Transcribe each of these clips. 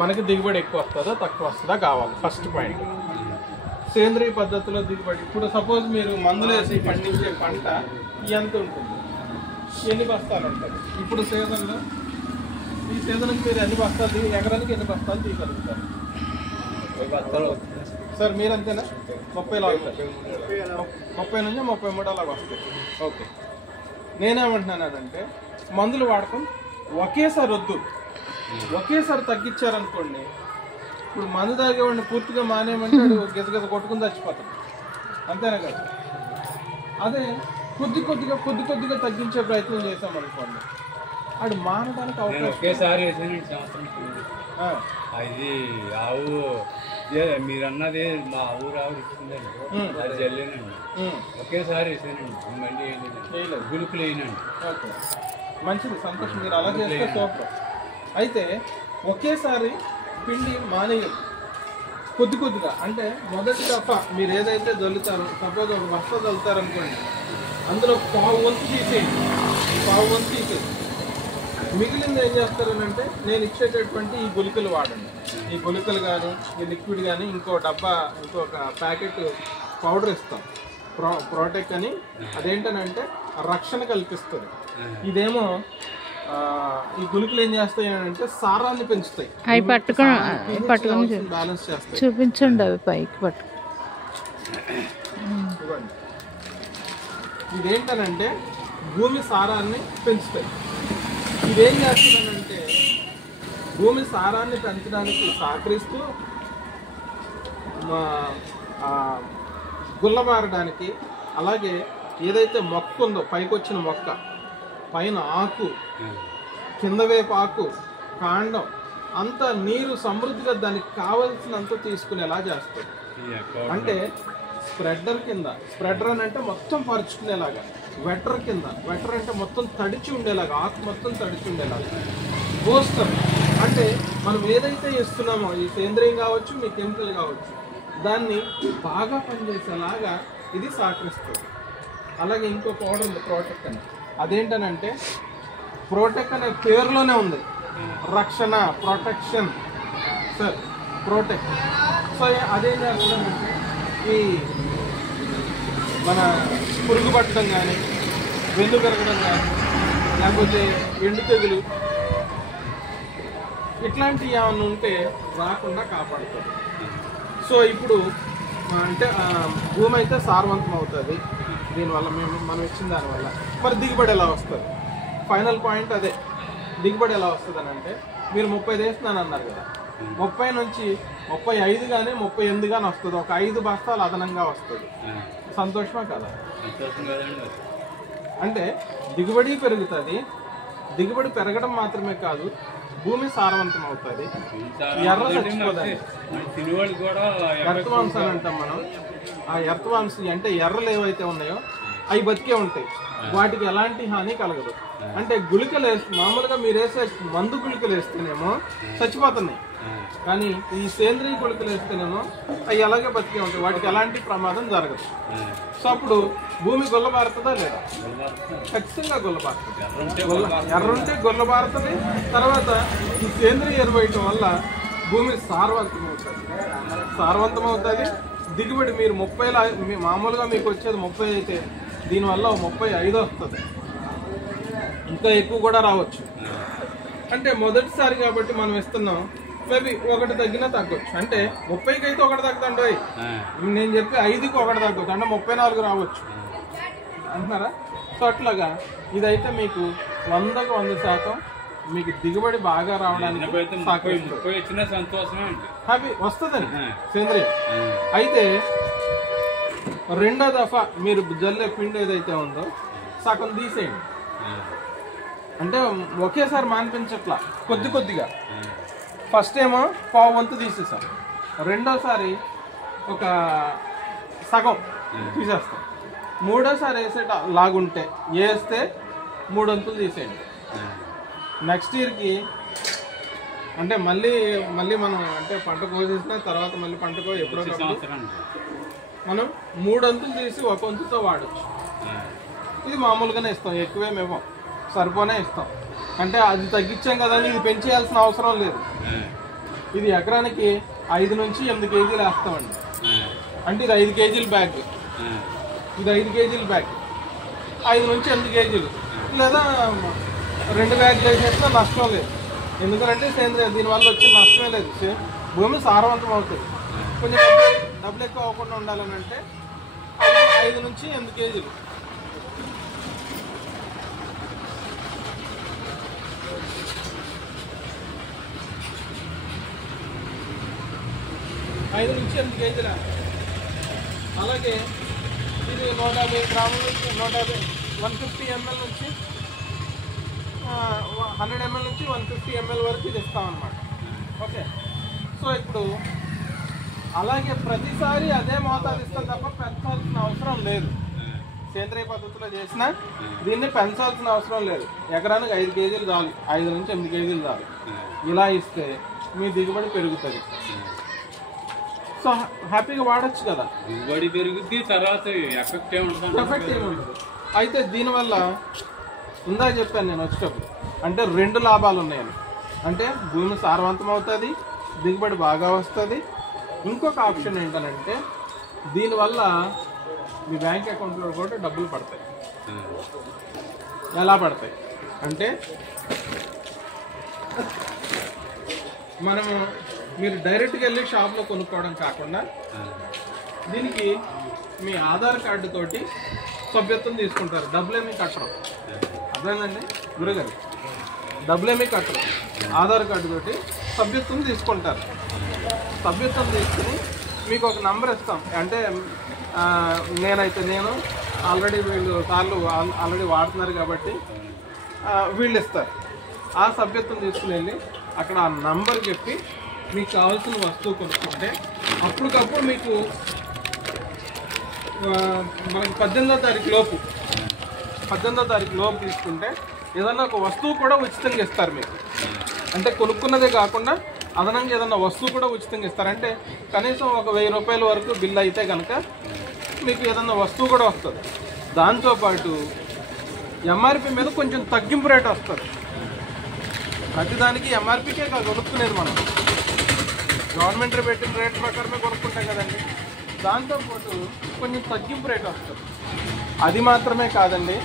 మనకి దిగుబడి ఎక్కువ వస్తుందా తక్కువ వస్తుందా కావాలి ఫస్ట్ పాయింట్. సేంద్రియ పద్ధతిలో దిగుబడి, ఇప్పుడు సపోజ్ మీరు మందులు వేసి పండించే పంట ఎంత ఉంటుంది, ఎన్ని బస్తాలు ఉంటుంది, ఇప్పుడు సీజన్లో ఈ సీజన్కి మీరు ఎన్ని బస్తాలు ఎకరానికి ఎన్ని బస్తాలు తీయగలుగుతారు? సార్ మీరు అంతేనా? 30 లాగుతారు, 30 నుంచి 33 అలాగ వస్తాయి. ఓకే, నేనేమంటున్నానంటే మందులు వాడకం ఒకేసారి వద్దు, ఒకేసారి తగ్గించారనుకోండి, ఇప్పుడు మందు తాగేవాడిని పూర్తిగా మానేయమంటే గజగజ కొట్టుకుని చచ్చిపోతాడు, అంతేనా కదా? అదే కొద్ది కొద్దిగా తగ్గించే ప్రయత్నం చేసామనుకోండి, అది మానడానికి అవకాశం. ఒకేసారి అది ఆవు మీరు అన్నది మా ఊరు ఆవు ఇచ్చిందండి, అది జల్లేనండి. ఒకేసారి వేసానండి, మళ్ళీ వేయలేదు, గులుకులు వేయనండి. ఓకే, మంచిది, సంతోషం, మీరు అలా చేస్తే సూపర్. అయితే ఒకేసారి పిండి మానేయదు, కొద్దిగా. అంటే మొదటి దఫా మీరు ఏదైతే జల్లుతారో, సపోజ్ ఒక బస్తా జల్లుతారనుకోండి, అందులో పావు వంతు తీసేసి మిగిలింది ఏం చేస్తారనంటే నేను ఇచ్చేటటువంటి ఈ గుళికలు వాడండి. ఈ గుళికలు కానీ ఈ లిక్విడ్ కానీ ఇంకొక ప్యాకెట్ పౌడర్ ఇస్తాం, ప్రోటెక్ అని. అదేంటనంటే రక్షణ కల్పిస్తుంది. ఇదేమో ఈ గుళికలు ఏం చేస్తాయి అంటే సారాన్ని పెంచుతాయి, అవి పట్టుకొని బ్యాలెన్స్ చేస్తాయి. చూపించండి అవి పైకి పట్టు. ఇదేంటనంటే భూమి సారాన్ని పెంచుతాయి. ఇదేం చేస్తుందనంటే భూమి సారాన్ని పెంచడానికి సహకరిస్తూ గుల్లబారడానికి, అలాగే ఏదైతే మొక్క ఉందో పైకి వచ్చిన మొక్క, పైన ఆకు, కింద వైపు ఆకు, కాండం అంతా నీరు సమృద్ధిగా దానికి కావలసినంత తీసుకునేలా చేస్తుంది. అంటే స్ప్రెడర్ అని అంటే మొత్తం పరుచుకునేలాగా, వెటర్ అంటే మొత్తం తడిచి ఉండేలాగా, ఆకు మొత్తం తడిచి ఉండేలాగా. బూస్టర్ అంటే మనం ఏదైతే ఇస్తున్నామో, ఈ సేంద్రియం కావచ్చు, మీ కెమికల్ కావచ్చు, దాన్ని బాగా పనిచేసేలాగా ఇది సహకరిస్తుంది. అలాగే ఇంకో పౌడర్ ఉంది, ప్రోటెక్ అని. అదేంటనంటే ప్రోటెక్ అనే పేరులోనే ఉంది, రక్షణ, ప్రొటెక్షన్, సార్ ప్రోటెక్. సో అదేం చేస్తుందంటే ఈ మన పురుగు పట్టడం కానీ, వెన్ను పెరగడం కానీ, లేకపోతే ఎండు తెగులు ఇట్లాంటివి ఏమన్నా ఉంటే రాకుండా కాపాడుతుంది. సో ఇప్పుడు అంటే భూమి అయితే సారవంతం అవుతుంది దీనివల్ల, మనం ఇచ్చిన దానివల్ల. మరి దిగుబడి ఎలా వస్తుంది? ఫైనల్ పాయింట్ అదే, దిగుబడి ఎలా వస్తుంది అని అంటే మీరు 30 వేస్తున్నాను అన్నారు కదా, 30 నుంచి 35 కానీ 38 కానీ వస్తుంది. ఒక 5 బస్తాలు అదనంగా వస్తుంది. సంతోషమా కదా? అంటే దిగుబడి పెరుగుతుంది. దిగుబడి పెరగడం మాత్రమే కాదు, భూమి సారవంతం అవుతుంది. ఎర్ర చచ్చిపోదండి, ఎర్త్వామ్స్ అని అంటాం మనం. ఆ ఎర్త్వామ్స్ అంటే ఎర్రలు ఏవైతే ఉన్నాయో అవి బతికే ఉంటాయి, వాటికి ఎలాంటి హాని కలగదు. అంటే గుళికలు మామూలుగా మీరు వేసే మందు గుళికలు వేస్తేనేమో చచ్చిపోతున్నాయి, కానీ ఈ సేంద్రియ గుళికలు వేస్తేనేమో అవి అలాగే బతికే ఉంటాయి, వాటికి ఎలాంటి ప్రమాదం జరగదు. సో అప్పుడు భూమి గొల్లబారుతుందా లేదా? ఖచ్చితంగా గొల్లబారుతుంది. ఎర్రుంటే గొల్లబారుతుంది. తర్వాత ఈ సేంద్రియ ఎరువు వేయటం వల్ల భూమి సారవంతం అవుతుంది. దిగుబడి మీరు 30 మామూలుగా మీకు వచ్చేది 30 అయితే దీనివల్ల 35 వస్తుంది, ఇంకా ఎక్కువ కూడా రావచ్చు. అంటే మొదటిసారి కాబట్టి మనం ఇస్తున్నాం, మేబీ ఒకటి తగ్గినా తగ్గొచ్చు. అంటే 30కి అయితే ఒకటి తగ్గదండి, నేను చెప్పి 5కి ఒకటి తగ్గొచ్చు, అంటే 34 రావచ్చు అంటున్నారా? సో అట్లాగా ఇదైతే మీకు 100కు 100% మీకు దిగుబడి బాగా రావడానికి హ్యాపీ వస్తుందండి సేంద్రియం. అయితే రెండో దఫా మీరు జల్లే పిండి ఏదైతే ఉందో సగం తీసేయండి. అంటే ఒకేసారి మాన్పించట్లా, కొద్దిగా. ఫస్ట్ ఏమో పావు వంతు తీసేసాం, రెండోసారి ఒక సగం తీసేస్తాం, మూడోసారి వేసేట లాగుంటే వేస్తే 3 వంతులు తీసేయండి. నెక్స్ట్ ఇయర్కి అంటే మళ్ళీ మనం అంటే పంట కోసేసిన తర్వాత మళ్ళీ పంటకో ఎప్పుడో మనం 3 వంతులు తీసి 1 వంతుతో వాడచ్చు. ఇది మామూలుగానే ఇస్తాం, ఎక్కువేమి ఇవ్వం, సరిపోనే ఇస్తాం. అంటే అది తగ్గించాం కదా అని ఇది పెంచేయాల్సిన అవసరం లేదు. ఇది ఎకరానికి 5 నుంచి 8 కేజీలు వేస్తామండి. అంటే ఇది 5 కేజీల బ్యాగ్, ఇది 5 కేజీల బ్యాగ్, 5 నుంచి 8 కేజీలు లేదా 2 బ్యాగులు వేసేసినా నష్టం లేదు. ఎందుకంటే సేంద్రియ దీనివల్ల వచ్చే నష్టమే లేదు. భూమి సారవంతం అవుతుంది. కొంచెం డబ్బులు ఎక్కువ అవ్వకుండా ఉండాలని అంటే 5 నుంచి 8 కేజీలు. అలాగే ఇది 150 గ్రాముల నుంచి 150 ml నుంచి 100 ml నుంచి 150 ml వరకు ఇది ఇస్తామన్నమాట. ఓకే, సో ఇప్పుడు అలాగే ప్రతిసారి అదే మోతాదు ఇస్తాం తప్ప పెంచాల్సిన అవసరం లేదు. సేంద్రియ పద్ధతిలో చేసినా దీన్ని పెంచాల్సిన అవసరం లేదు. ఎకరానికి 5 కేజీలు చాలు, 5 నుంచి 8 కేజీలు చాలు. ఇలా ఇస్తే మీ దిగుబడి పెరుగుతుంది. సో హ్యాపీగా వాడచ్చు కదా. దిగుబడి పెరుగుద్ది, తర్వాత ఎఫెక్ట్ ఏముంటుంది. అయితే దీనివల్ల ఇందాక చెప్పాను నేను వచ్చేటప్పుడు, అంటే 2 లాభాలు ఉన్నాయని. అంటే భూమి సారవంతం అవుతుంది, దిగుబడి బాగా వస్తుంది. ఇంకొక ఆప్షన్ ఏంటనంటే దీనివల్ల మీ బ్యాంక్ అకౌంట్లో కూడా డబ్బులు పడతాయి. ఎలా పడతాయి అంటే మనము మీరు డైరెక్ట్గా వెళ్ళి షాప్లో కొనుక్కోవడం కాకుండా దీనికి మీ ఆధార్ కార్డు తోటి సభ్యత్వం తీసుకుంటారు. డబ్బులేమీ కట్టరు. అర్థమైందండి గురుగారు? డబ్బులేమీ కట్టరు. ఆధార్ కార్డు తోటి సభ్యత్వం తీసుకుంటారు. సభ్యత్వం తీసుకుని మీకు ఒక నంబర్ ఇస్తాం. అంటే నేను ఆల్రెడీ వీళ్ళు సార్లు ఆల్రెడీ వాడుతున్నారు కాబట్టి వీళ్ళు ఇస్తారు. ఆ సభ్యత్వం తీసుకుని వెళ్ళి అక్కడ ఆ నంబర్ చెప్పి మీకు కావాల్సిన వస్తువు కొనుక్కుంటే అప్పటికప్పుడు మీకు మనకి 18వ తారీఖు లోపు తీసుకుంటే ఏదన్నా ఒక వస్తువు కూడా ఉచితంగా ఇస్తారు మీకు. అంటే కొనుక్కున్నదే కాకుండా అదనంగా ఏదన్నా వస్తువు కూడా ఉచితంగా ఇస్తారు. అంటే కనీసం ఒక 1000 రూపాయల వరకు బిల్ అయితే కనుక మీకు ఏదన్నా వస్తువు కూడా వస్తుంది. దాంతోపాటు ఎంఆర్పి మీద కొంచెం తగ్గింపు రేట్ వస్తుంది. ప్రతిదానికి ఎంఆర్పికే కొనుక్కునేది మనం, గవర్నమెంట్ పెట్టిన రేట్ ప్రకారమే కొనుక్కుంటాం కదండి. దాంతోపాటు కొంచెం తగ్గింపు రేట్ వస్తుంది. అది మాత్రమే కాదండి,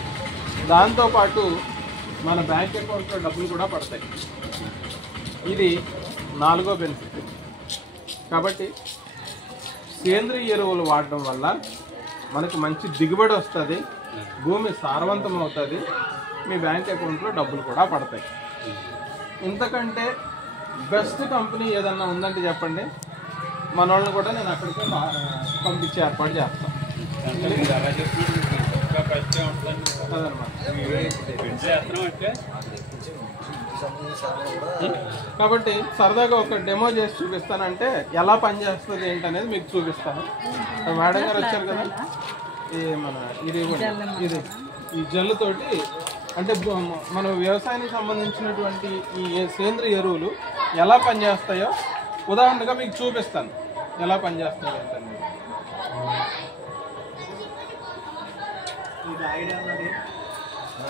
దాంతోపాటు మన బ్యాంక్ అకౌంట్లో డబ్బులు కూడా పడతాయి. ఇది 4వ బెనిఫిట్. కాబట్టి సేంద్రియ ఎరువులు వాడడం వల్ల మనకు మంచి దిగుబడి వస్తుంది, భూమి సారవంతం అవుతుంది, మీ బ్యాంక్ అకౌంట్లో డబ్బులు కూడా పడతాయి. ఇంతకంటే బెస్ట్ కంపెనీ ఏదన్నా ఉందంటే చెప్పండి, మన వాళ్ళని కూడా నేను అక్కడికి పంపించే ఏర్పాటు చేస్తాను. కాబట్టి సరదాగా ఒక డెమో చేసి చూపిస్తానంటే ఎలా పనిచేస్తుంది ఏంటనేది మీకు చూపిస్తాను. మేడం గారు వచ్చారు కదా, ఇది ఈ జల్లుతోటి అంటే మన వ్యవసాయానికి సంబంధించినటువంటి ఈ సేంద్రియ ఎరువులు ఎలా పనిచేస్తాయో ఉదాహరణగా మీకు చూపిస్తాను. ఎలా పనిచేస్తాయో ఏంటనేది.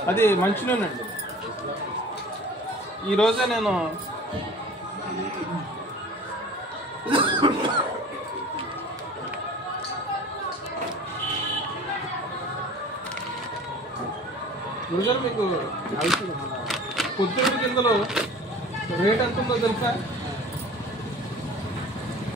అది మంచిలోనండి. ఈరోజే నేను గురుగారు మీకు పొద్దుటి కిందలో రేట్ ఎంత ఉందో తెలుసా?